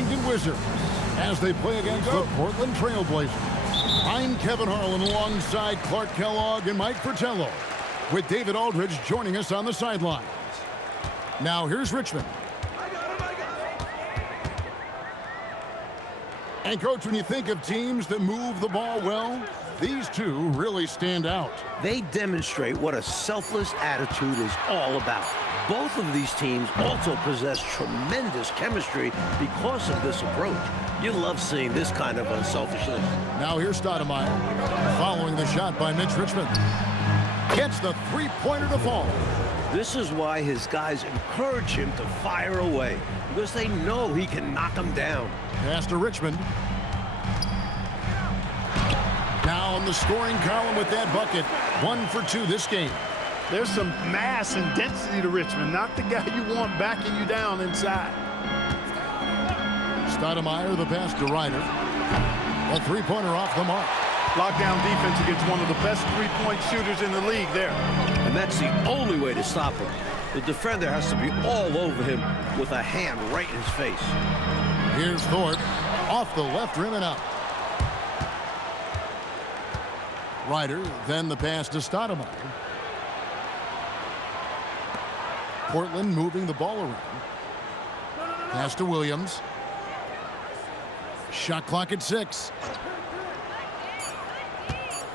Washington Wizards as they play against the Portland Trailblazers. I'm Kevin Harlan alongside Clark Kellogg and Mike Fratello, with David Aldridge joining us on the sidelines. Now here's Richmond. And Coach, when you think of teams that move the ball well, these two really stand out. They demonstrate what a selfless attitude is all about. Both of these teams also possess tremendous chemistry because of this approach. You love seeing this kind of unselfishness. Now here's Stoudemire, following the shot by Mitch Richmond. Gets the three-pointer to fall. This is why his guys encourage him to fire away, because they know he can knock them down. Pass to Richmond. Now in the scoring column with that bucket. 1 for 2 this game. There's some mass and density to Richmond. Not the guy you want backing you down inside. Stoudemire, the pass to Ryder. A three-pointer off the mark. Lockdown defense against one of the best three-point shooters in the league there. And that's the only way to stop him. The defender has to be all over him with a hand right in his face. Here's Thorpe, off the left rim and out. Ryder, then the pass to Stoudemire. Portland moving the ball around. Pass to Williams. Shot clock at 6.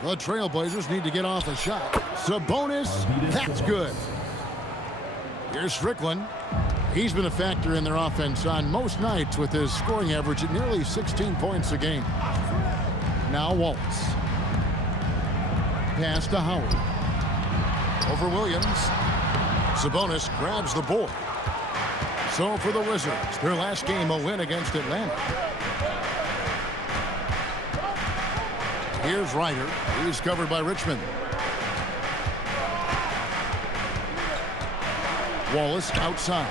The Trailblazers need to get off a shot. Sabonis, that's good. Here's Strickland. He's been a factor in their offense on most nights with his scoring average at nearly 16 points a game. Now Waltz. Pass to Howard. Over Williams. Sabonis grabs the board. So for the Wizards, their last game a win against Atlanta. Here's Ryder. He's covered by Richmond. Wallace outside.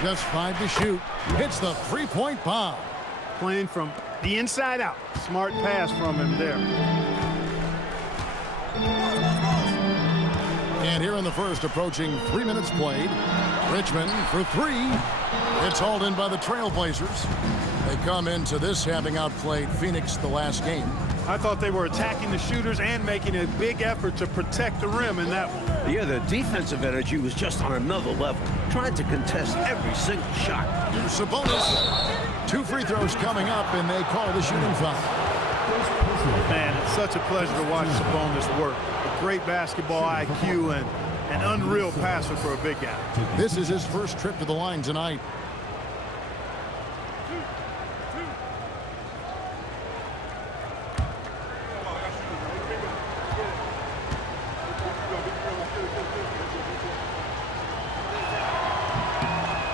Just 5 to shoot. Hits the three-point bomb. Playing from the inside out. Smart pass from him there. And here in the first, approaching 3 minutes played. Richmond for 3. It's hauled in by the Trailblazers. They come into this having outplayed Phoenix the last game. I thought they were attacking the shooters and making a big effort to protect the rim in that one. Yeah, their defensive energy was just on another level, trying to contest every single shot. Sabonis. 2 free throws coming up, and they call the shooting foul. Man, it's such a pleasure to watch Sabonis work. A great basketball IQ and an unreal passer for a big guy. This is his first trip to the line tonight.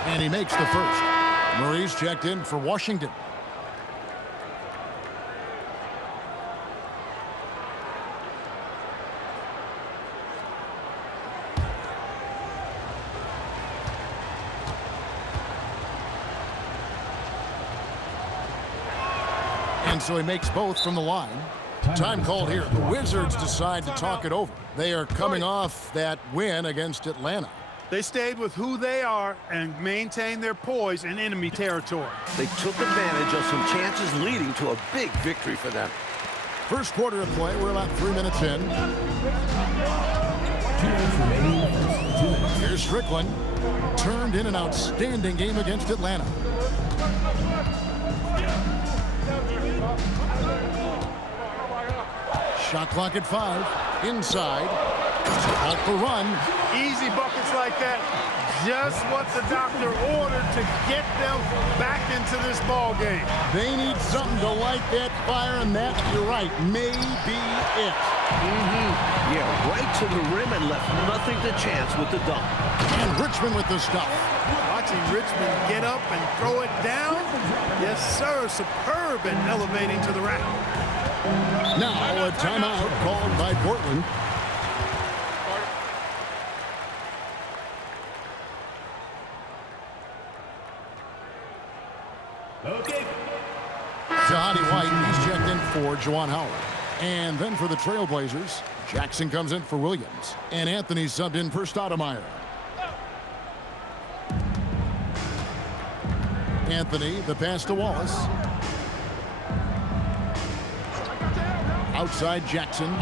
And he makes the first. Murray's checked in for Washington. And so he makes both from the line. Time called here. The Wizards decide to talk it over. They are coming off that win against Atlanta. They stayed with who they are and maintained their poise in enemy territory. They took advantage of some chances leading to a big victory for them. First quarter of play, we're about 3 minutes in. Here's Strickland. Turned in an outstanding game against Atlanta. Shot clock at 5. Inside. Off the run. Easy buckets like that. Just what the doctor ordered to get them back into this ball game. They need something to light that fire, and that, you're right, may be it. Yeah, right to the rim and left nothing to chance with the dunk. And Richmond with the stuff. Watching Richmond get up and throw it down. Yes, sir. Superb and elevating to the rack. Now a timeout called by Portland. Okay. Jahadi White, he's checked in for Juwan Howard. And then for the Trailblazers, Jackson comes in for Williams. And Anthony subbed in for Stoudemire. Anthony, the pass to Wallace. Outside Jackson.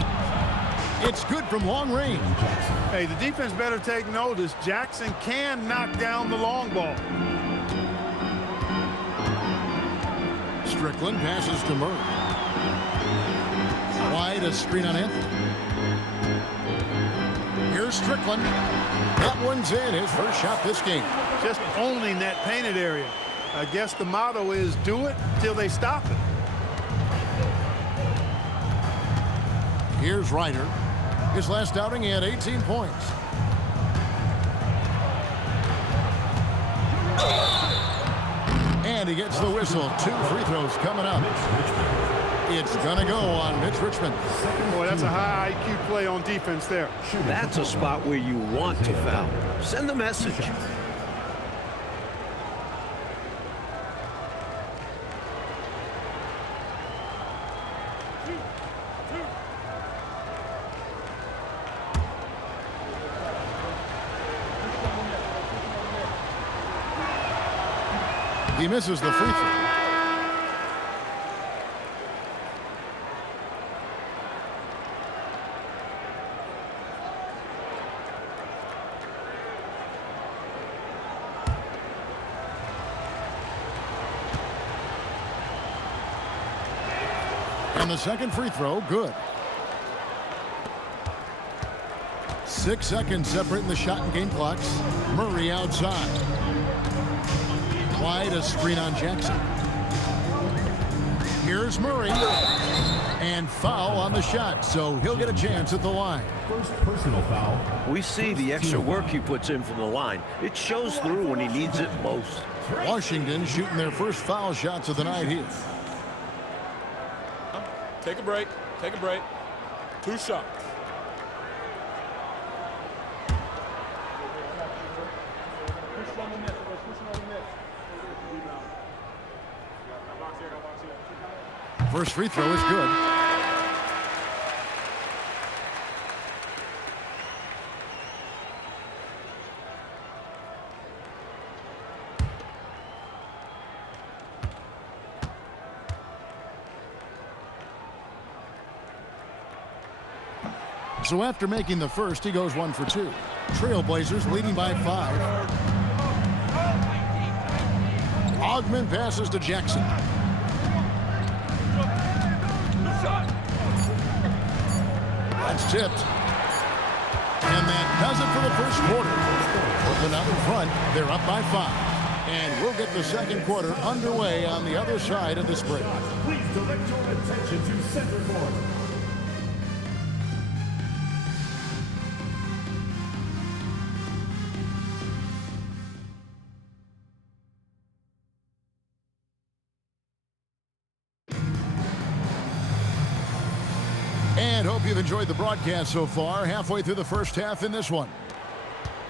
It's good from long range. Hey, the defense better take notice. Jackson can knock down the long ball. Strickland passes to Murray. Wide, a screen on Anthony. Here's Strickland. That one's in, his first shot this game. Just owning that painted area. I guess the motto is do it till they stop it. Here's Ryder. His last outing, he had 18 points. And he gets the whistle. 2 free throws coming up. It's going to go on Mitch Richmond. Boy, that's a high IQ play on defense there. That's a spot where you want to foul. Send the message. He misses the free throw. And the second free throw, good. 6 seconds separating the shot and game clocks. Murray outside. Wide, a screen on Jackson. Here's Murray. And foul on the shot, so he'll get a chance at the line. First personal foul. We see the extra work he puts in from the line. It shows through when he needs it most. Washington shooting their first foul shots of the night here. Take a break. Take a break. 2 shots. First free throw is good. So after making the first, he goes 1 for 2. Trailblazers leading by 5. Ogman passes to Jackson. That's tipped. And that does it for the first quarter. Brooklyn out in front. They're up by 5. And we'll get the second quarter underway on the other side of this break. Please direct your attention to center court. And hope you've enjoyed the broadcast so far. Halfway through the first half in this one.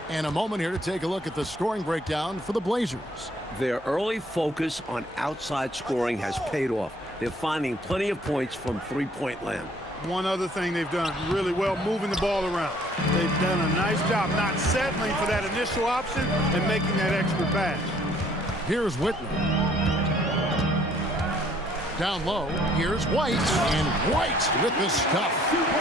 And a moment here to take a look at the scoring breakdown for the Blazers. Their early focus on outside scoring has paid off. They're finding plenty of points from three-point land. One other thing they've done really well, moving the ball around. They've done a nice job not settling for that initial option and making that extra pass. Here's Whitley. Down low, here's White, and White with the stuff.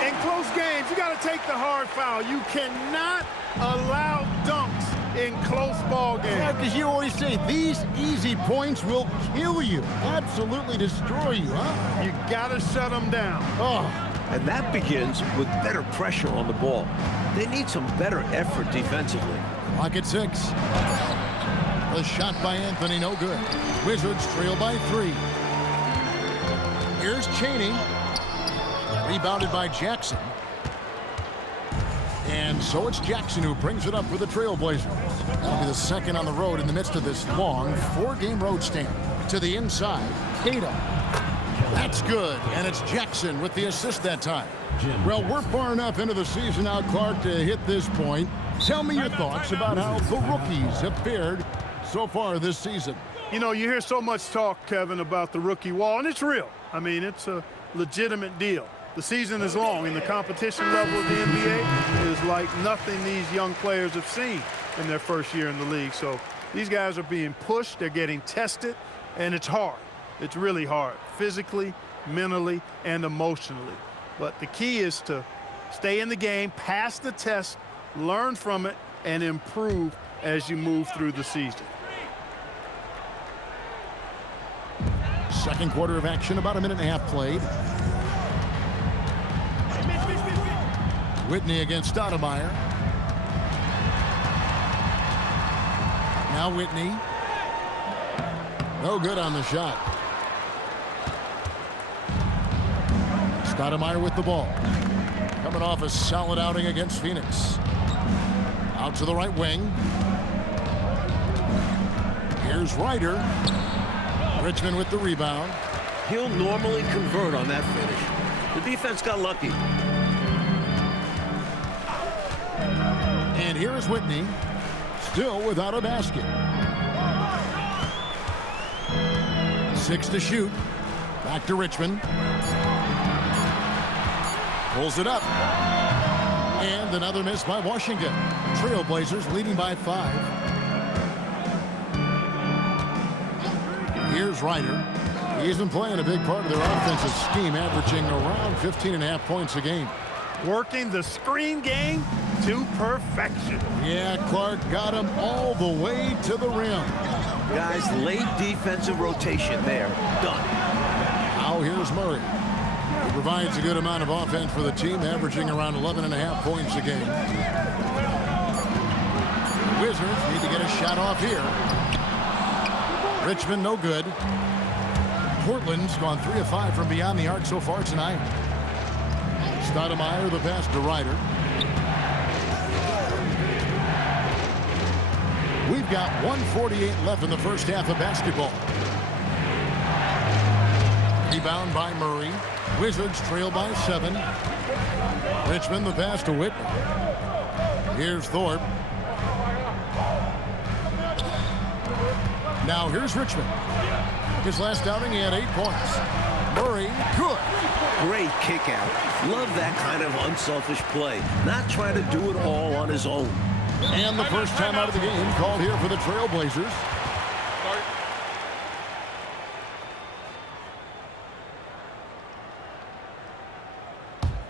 In close games, you got to take the hard foul. You cannot allow dunks in close ball games. Yeah, because you always say these easy points will kill you, absolutely destroy you, huh? You got to shut them down. Oh. And that begins with better pressure on the ball. They need some better effort defensively. Clock at 6. The shot by Anthony, no good. Wizards trail by 3. Here's Chaney. Rebounded by Jackson. And so it's Jackson who brings it up for the Trailblazers. That'll be the second on the road in the midst of this long 4-game road stand. To the inside, Cato. That's good, and it's Jackson with the assist that time. Well, we're far enough into the season now, Clark, to hit this point. Tell me your thoughts about how the rookies have fared so far this season. You know, you hear so much talk, Kevin, about the rookie wall, and it's real. I mean, it's a legitimate deal. The season is long, and the competition level of the NBA is like nothing these young players have seen in their first year in the league. So These guys are being pushed. They're getting tested, and it's hard. It's really hard, physically, mentally, and emotionally. But the key is to stay in the game, pass the test, learn from it, and improve as you move through the season. Second quarter of action, about a minute and a half played. Whitney against Stoudemire. Now Whitney. No good on the shot. Stoudemire with the ball. Coming off a solid outing against Phoenix. Out to the right wing. Here's Ryder. Richmond with the rebound. He'll normally convert on that finish. The defense got lucky. And here is Whitney, still without a basket. 6 to shoot. Back to Richmond. Pulls it up. And another miss by Washington. Trailblazers leading by 5. Here's Ryder. He's been playing a big part of their offensive scheme, averaging around 15.5 points a game. Working the screen game to perfection. Yeah, Clark got him all the way to the rim. Guys, late defensive rotation there. Done. Now here's Murray. He provides a good amount of offense for the team, averaging around 11.5 points a game. Wizards need to get a shot off here. Richmond no good. Portland's gone 3 of 5 from beyond the arc so far tonight. Stoudemire the pass to Ryder. We've got 1:48 left in the first half of basketball. Rebound by Murray. Wizards trail by 7. Richmond the pass to Whitney. Here's Thorpe. Now here's Richmond. His last outing he had 8 points. Murray, good. Great kick out. Love that kind of unselfish play. Not trying to do it all on his own. And the first time out of the game called here for the Trailblazers.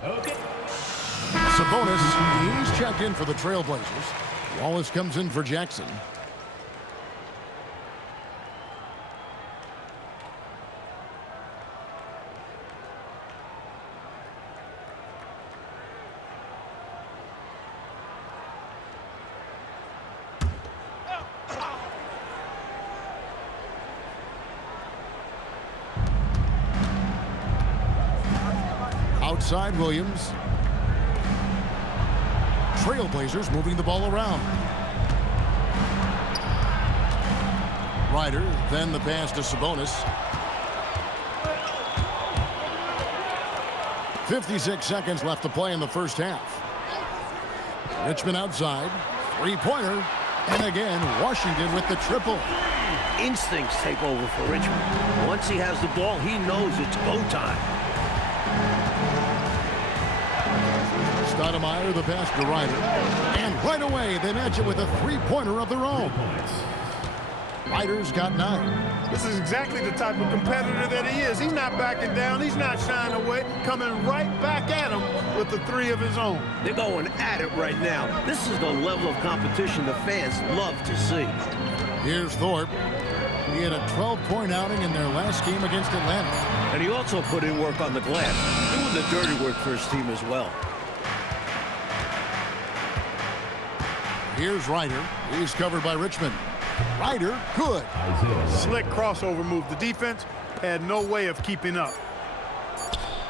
Okay. Sabonis, he's checked in for the Trailblazers. Wallace comes in for Jackson. Outside Williams. Trailblazers moving the ball around. Ryder, then the pass to Sabonis. 56 seconds left to play in the first half. Richmond outside. Three-pointer. And again, Washington with the triple. Instincts take over for Richmond. Once he has the ball, he knows it's go time. Stoudemire the pass to Ryder. And right away, they match it with a three-pointer of their own. Ryder's got 9. This is exactly the type of competitor that he is. He's not backing down. He's not shying away. Coming right back at him with the 3 of his own. They're going at it right now. This is the level of competition the fans love to see. Here's Thorpe. He had a 12-point outing in their last game against Atlanta. And he also put in work on the glass, doing the dirty work for his team as well. Here's Ryder. He's covered by Richmond. Ryder, good. Slick crossover move. The defense had no way of keeping up.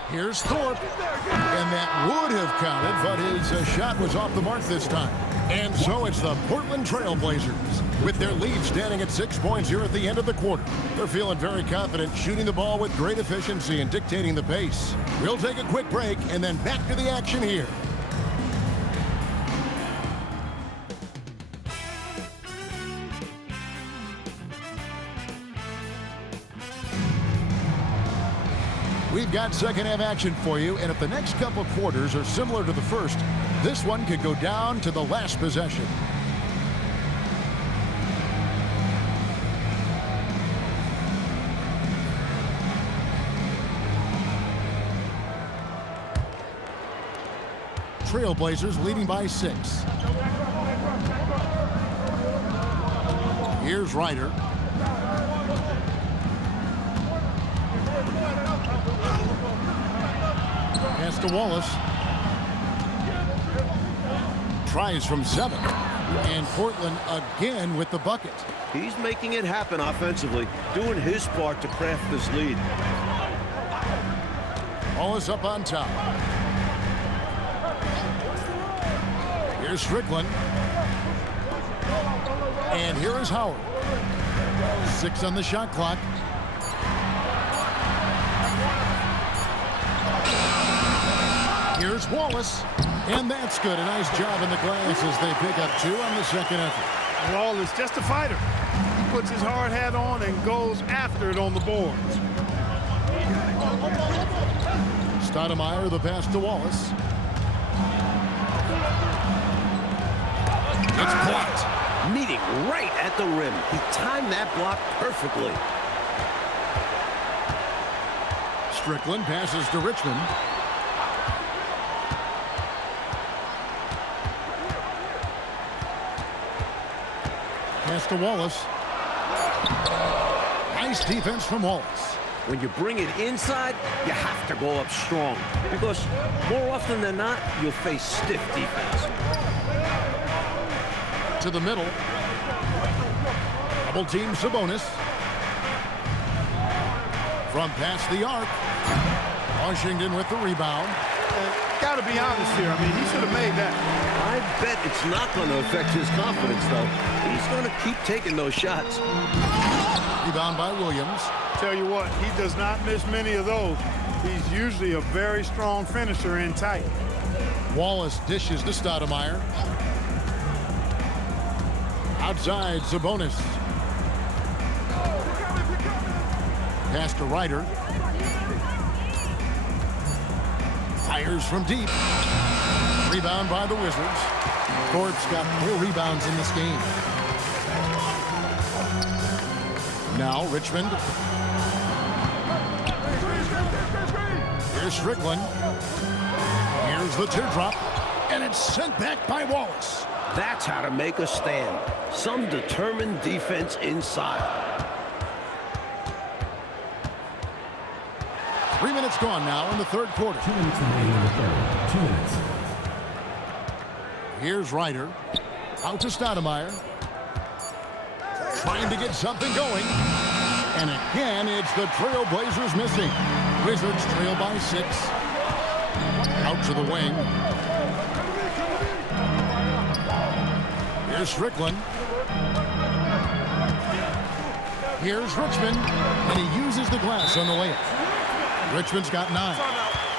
Here's Thorpe. And that would have counted, but his shot was off the mark this time. And so it's the Portland Trailblazers with their lead standing at 6 points here at the end of the quarter. They're feeling very confident, shooting the ball with great efficiency and dictating the pace. We'll take a quick break and then back to the action here. We've got second half action for you, and if the next couple quarters are similar to the first, this one could go down to the last possession. Trailblazers leading by 6. Here's Ryder. Pass to Wallace. Tries from 7. And Portland again with the bucket. He's making it happen offensively, doing his part to craft this lead. Wallace up on top. Here's Strickland. And here is Howard. 6 on the shot clock. Here's Wallace. And that's good. A nice job in the glass as they pick up 2 on the second effort. Wallace, just a fighter. He puts his hard hat on and goes after it on the boards. Stoudemire, the pass to Wallace. It's blocked. Meeting right at the rim. He timed that block perfectly. Strickland passes to Richmond. Pass to Wallace. Nice defense from Wallace. When you bring it inside, you have to go up strong because more often than not, you'll face stiff defense. To the middle. Double team Sabonis. From past the arc. Washington with the rebound. Got to be honest here. I mean, he should have made that. I bet it's not going to affect his confidence, though. He's going to keep taking those shots. Rebound by Williams. Tell you what, he does not miss many of those. He's usually a very strong finisher in tight. Wallace dishes to Stoudemire. Outside, Sabonis. Pass to Ryder. Fires from deep. Rebound by the Wizards. Thorpe's got 4 rebounds in this game. Now Richmond. Here's Strickland. Here's the teardrop. And it's sent back by Wallace. That's how to make a stand. Some determined defense inside. 3 minutes gone now in the third quarter. 2 minutes remaining in the third. 2 minutes. Here's Ryder. Out to Stoudemire. Trying to get something going. And again, it's the Trailblazers missing. Wizards trail by 6. Out to the wing. Here's Strickland. Here's Richmond. And he uses the glass on the layup. Richmond's got 9.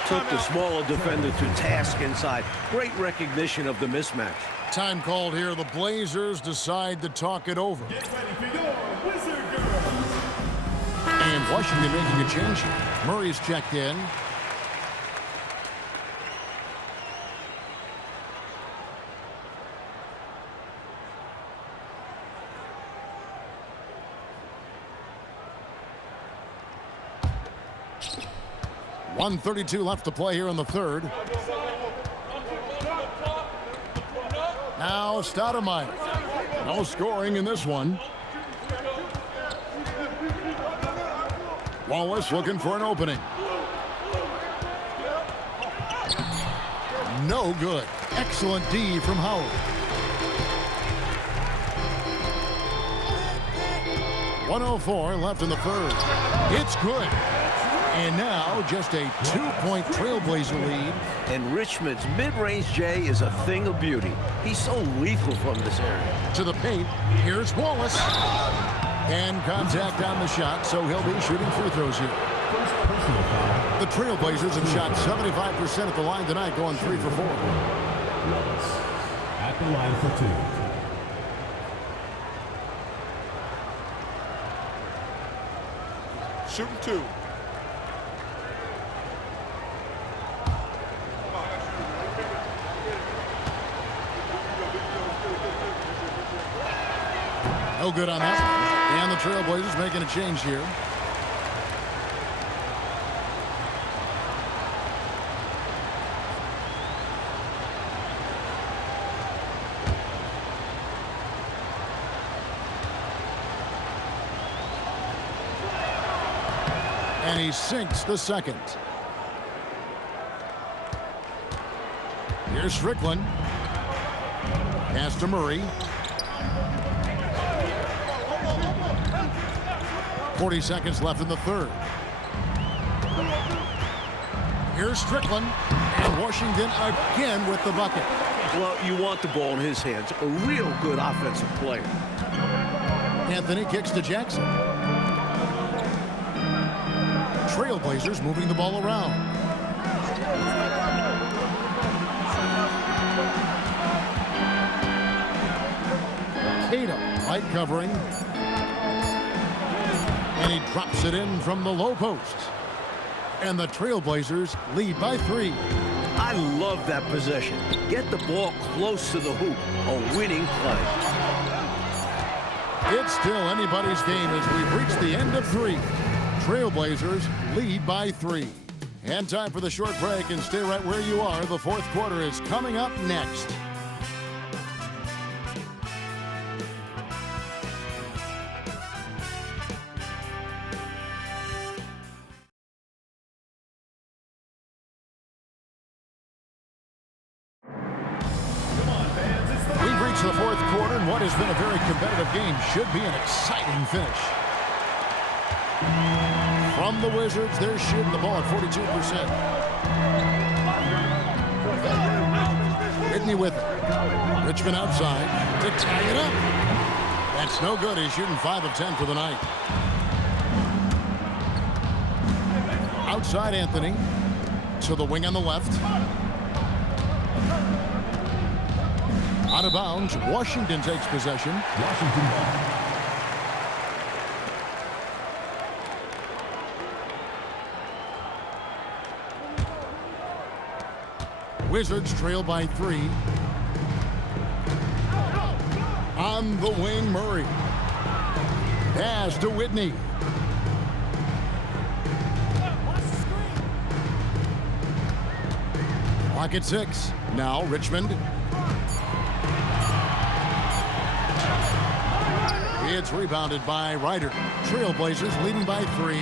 Took the smaller defender to task inside. Great recognition of the mismatch. Time called here. The Blazers decide to talk it over. Get ready for your Wizard Girls. And Washington making a change here. Murray's checked in. .132 left to play here in the third. Now Stoudemire. No scoring in this one. Wallace looking for an opening. No good. Excellent D from Howard. 1:04 left in the third. It's good. And now just a 2-point Trailblazer lead. And Richmond's mid-range J is a thing of beauty. He's so lethal from this area. To the paint. Here's Wallace. And contact on the shot, so he'll be shooting free throws here. First personal foul. The Trailblazers have shot 75% at the line tonight, going 3 for 4. Wallace at the line for 2. Shooting 2. No good on that. And the Trailblazers making a change here. And he sinks the second. Here's Strickland. Pass to Murray. 40 seconds left in the third. Here's Strickland. And Washington again with the bucket. Well, you want the ball in his hands. A real good offensive player. Anthony kicks to Jackson. Trailblazers moving the ball around. Cato, light covering. And he drops it in from the low post. And the Trailblazers lead by 3. I love that possession. Get the ball close to the hoop. A winning play. It's still anybody's game as we've reached the end of 3. Trailblazers lead by 3. And time for the short break, and stay right where you are. The fourth quarter is coming up next. We've reached the fourth quarter, and what has been a very competitive game should be an exciting finish. From the Wizards, they're shooting the ball at 42%. Whitney with it. Richmond outside to tie it up. That's no good. He's shooting 5 of 10 for the night. Outside Anthony to the wing on the left. Out of bounds. Washington takes possession. Washington ball. Wizards trail by 3. On the wing, Murray. Pass to Whitney. Clock at 6. Now Richmond. It's rebounded by Ryder. Trailblazers leading by 3.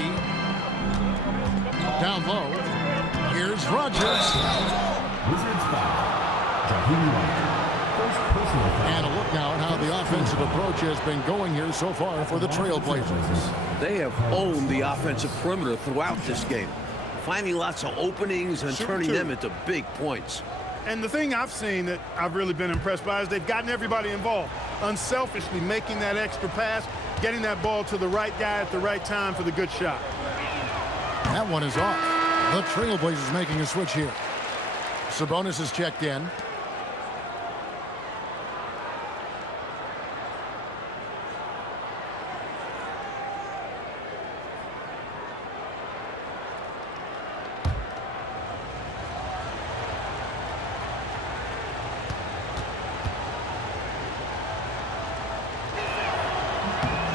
Down low. Here's Rogers. Wizards foul. Jahidi Ryder. First personal foul. And a look now at how the offensive approach has been going here so far for the Trailblazers. They have owned the offensive perimeter throughout this game, finding lots of openings and turning them into big points. And the thing I've seen that I've really been impressed by is they've gotten everybody involved, unselfishly making that extra pass, getting that ball to the right guy at the right time for the good shot. That one is off. The Trailblazers making a switch here. Sabonis is checked in.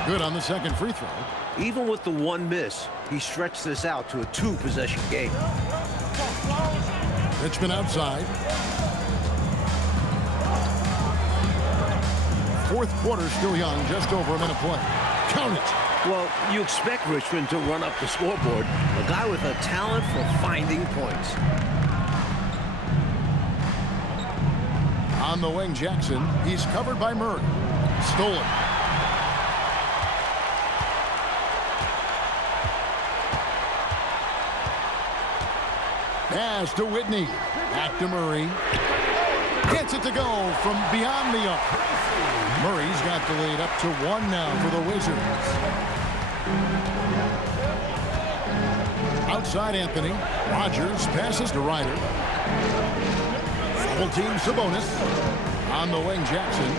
Good on the second free throw. Even with the one miss, he stretched this out to a 2-possession game. Richmond outside. Fourth quarter still young, just over a minute play. Count it. Well, you expect Richmond to run up the scoreboard. A guy with a talent for finding points. On the wing, Jackson. He's covered by Murray. Stolen. Pass to Whitney. Back to Murray. Gets it to go from beyond the arc. Murray's got the lead up to 1 now for the Wizards. Outside Anthony. Rogers passes to Ryder. Double team Sabonis. On the wing, Jackson.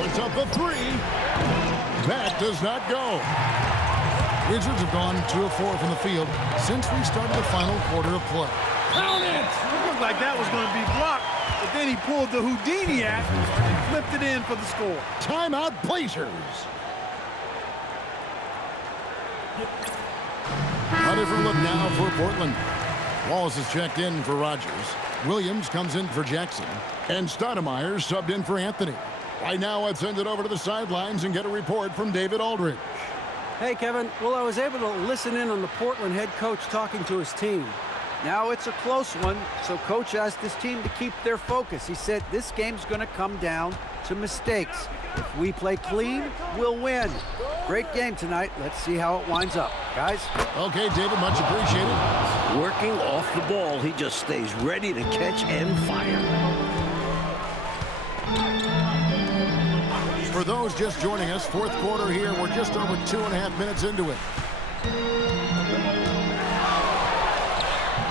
Puts up the 3. That does not go. Wizards have gone 2 of 4 from the field since we started the final quarter of play. Count it! It looked like that was going to be blocked, but then he pulled the Houdini act and flipped it in for the score. Timeout, Blazers. A different look now for Portland. Wallace is checked in for Rogers. Williams comes in for Jackson. And Stoudemire subbed in for Anthony. Right now, let's send it over to the sidelines and get a report from David Aldridge. Hey, Kevin. Well, I was able to listen in on the Portland head coach talking to his team. Now it's a close one, so Coach asked his team to keep their focus. He said this game's going to come down to mistakes. If we play clean, we'll win. Great game tonight. Let's see how it winds up. Guys? Okay, David, much appreciated. Working off the ball, he just stays ready to catch and fire. For those just joining us, fourth quarter here. We're just over 2.5 minutes into it.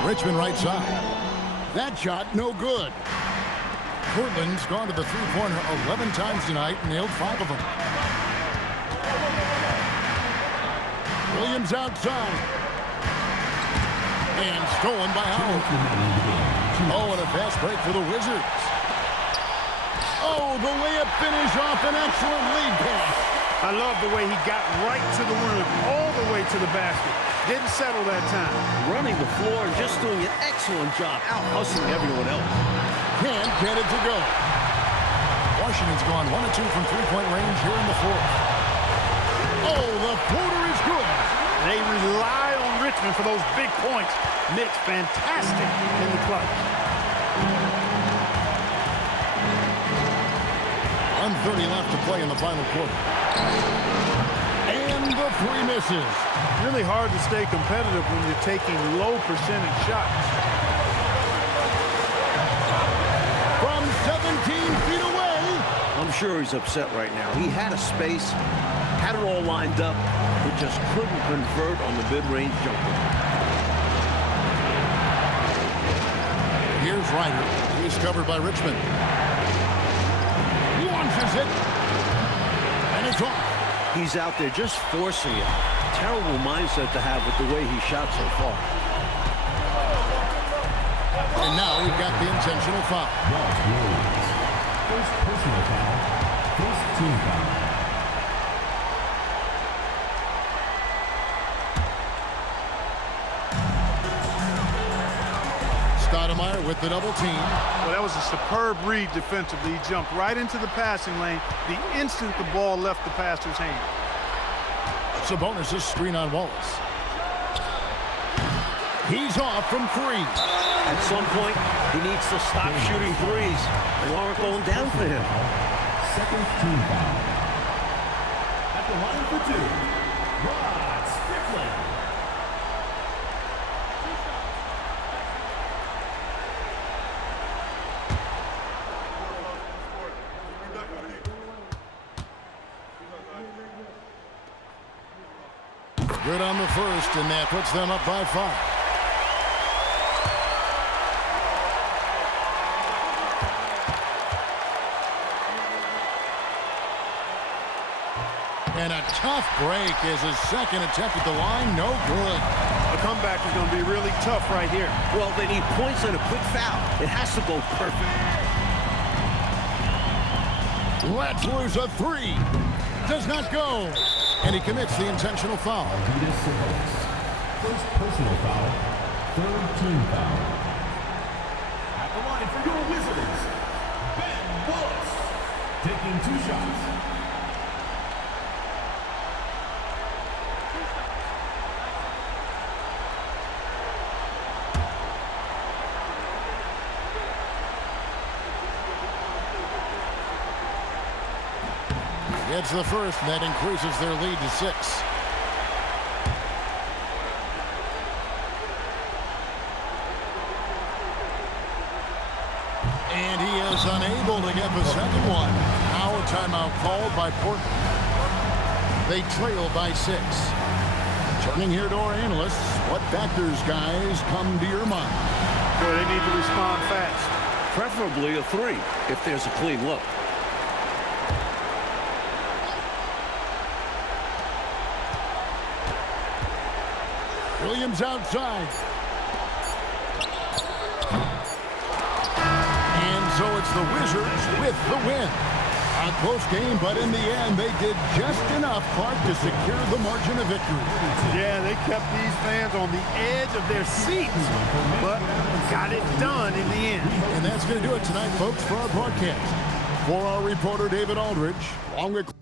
Richmond right side. That shot, no good. Portland's gone to the three-pointer 11 times tonight and nailed 5 of them. Williams outside. And stolen by Howard. Oh, and a fast break for the Wizards. Oh, the layup finish off an excellent lead pass. I love the way he got right to the rim, all the way to the basket. Didn't settle that time. Running the floor and just doing an excellent job out-hustling everyone else. Can't get it to go. Washington's gone 1 of 2 from three-point range here in the fourth. Oh, the floater is good. They rely on Richmond for those big points. Nick's fantastic in the clutch. 1:30 left to play in the final quarter. And the three misses. Really hard to stay competitive when you're taking low percentage shots. From 17 feet away. I'm sure he's upset right now. He had a space, had it all lined up, but just couldn't convert on the mid-range jumper. Here's Ryder. He's covered by Richmond. Launches it. And it's off. He's out there just forcing it. Terrible mindset to have with the way he shot so far. And now we've got the intentional foul. First personal foul. First team foul. Stoudemire with the double team. Well, that was a superb read defensively. He jumped right into the passing lane the instant the ball left the passer's hand. Sabonis' screen on Wallace. He's off from 3. At some point, he needs to stop shooting threes. They aren't going down for him. Second team foul. At the line for 2, Rod Strickland. Good on the first, and that puts them up by 5. And a tough break is his second attempt at the line. No good. The comeback is going to be really tough right here. Well, they need points and a quick foul. It has to go perfect. Let's lose a 3. Does not go. And he commits the intentional foul. First personal foul. Third team foul. At the line for your Wizards, Ben Wallace. Taking 2 shots. Gets the first, and that increases their lead to 6. And he is unable to get the second one. Now a timeout called by Portland. They trail by 6. Turning here to our analysts, what factors, guys, come to your mind? Boy, they need to respond fast. Preferably a 3 if there's a clean look. Williams outside. And so it's the Wizards with the win. A close game, but in the end, they did just enough, Clark, to secure the margin of victory. Yeah, they kept these fans on the edge of their seats, but got it done in the end. And that's going to do it tonight, folks, for our broadcast. For our reporter, David Aldridge, along with